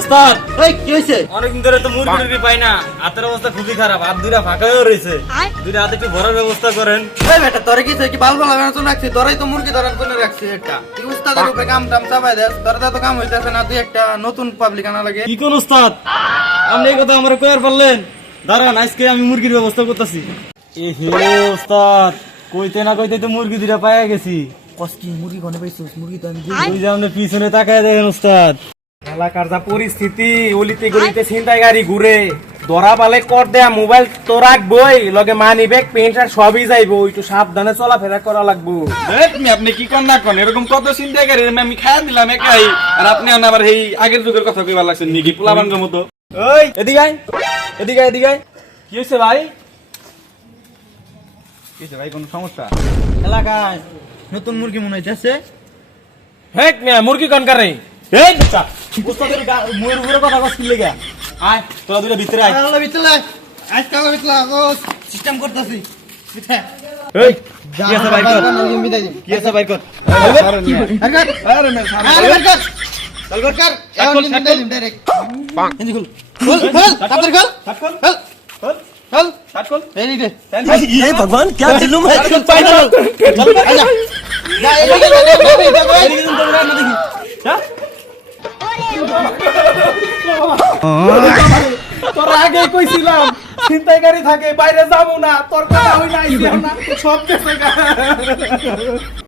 ওস্তাদ এই কি হইছে? অনেকদিন ধরে তো মুরগি পাই না, হাতের অবস্থা খুবই খারাপ, হাত দুইটা ফাঁকা হয়ে রয়েছে, দুইটা হাতে একটু ভরার ব্যবস্থা করেন। এই বেটা তোরে কি কি বাল বাল লাগানো রাখছিস? তোরাই তো মুরগি ধরার জন্য রাখছিস এটা। তুই উস্তাদের উপরে কাম টাম চাপাই দেস, তোর তো কাম হইতাছে না, তুই একটা নতুন পাবলিক আনা লাগে। কি কোন ওস্তাদ, আপনি এই কথা আমার কয়ার পারলেন? দাঁড়ান, আজকে আমি মুরগির ব্যবস্থা করতেছি। এ হে ওস্তাদ, কইতে না কইতে তো মুরগি দুইটা পাইয়া গেছি। কস কি মুরগি কোনে পাইছিস? মুরগি তো আমি ওই যে আপনি পিছনে তাকায় দেখেন ওস্তাদ। এলাকার যা পরিস্থিতি, অলিতে গলিতে ছিনতাই গাড়ি ঘুরে, ধরা পালে কর দেয়া মোবাইল তো রাখবই, লগে মানি ব্যাগ পেন্ট আর সবই যাইবো, একটু সাবধানে চলাফেরা করা লাগবো। আপনি কি কর না করেন, এরকম কত চিন্তা করেন, আমি খাইয়া দিলাম একাই, আর আপনি আবার এই আগের যুগের কথা কইবার লাগছেন নাকি পোলাবানগের মতো। ওই এদিকে আয়, এদিকে আয়, এদিকে আয়। কি হয়েছে ভাই? কি হয়েছে ভাই, কোনো সমস্যা? এলাকায় নতুন মুরগি মনে হইতাছে। হেক মিয়া, মুরগি কোন কারে? এই বাচ্চা, ওস্তাদের মুয়ের উপরে কথা কস কি লাগা? আয় তোরা দুইটা ভিতরে আয়। আল্লাহ বিতলা আজকাল বিতলা ও সিস্টেম করতেছি। বিতা এই কি আছে ভাই কর, কি আছে ভাই কর। আর কর আরে না, আরে কর চল কর কর এখন নিতে দিম ডাইরেক্ট পাং হিন্দি খুল খুল খুল তাড়াতাড়ি খুল থাকল, খুল খোল, খুল থাকল। এই নি দে ये भगवान क्या जुल्म है। আজা যা এই দিকে তোর আগে কইছিলাম ছিনতাই গাড়ি থাকে, বাইরে যাবো না, তোর কথা হই না, আইছি না, সব দেশে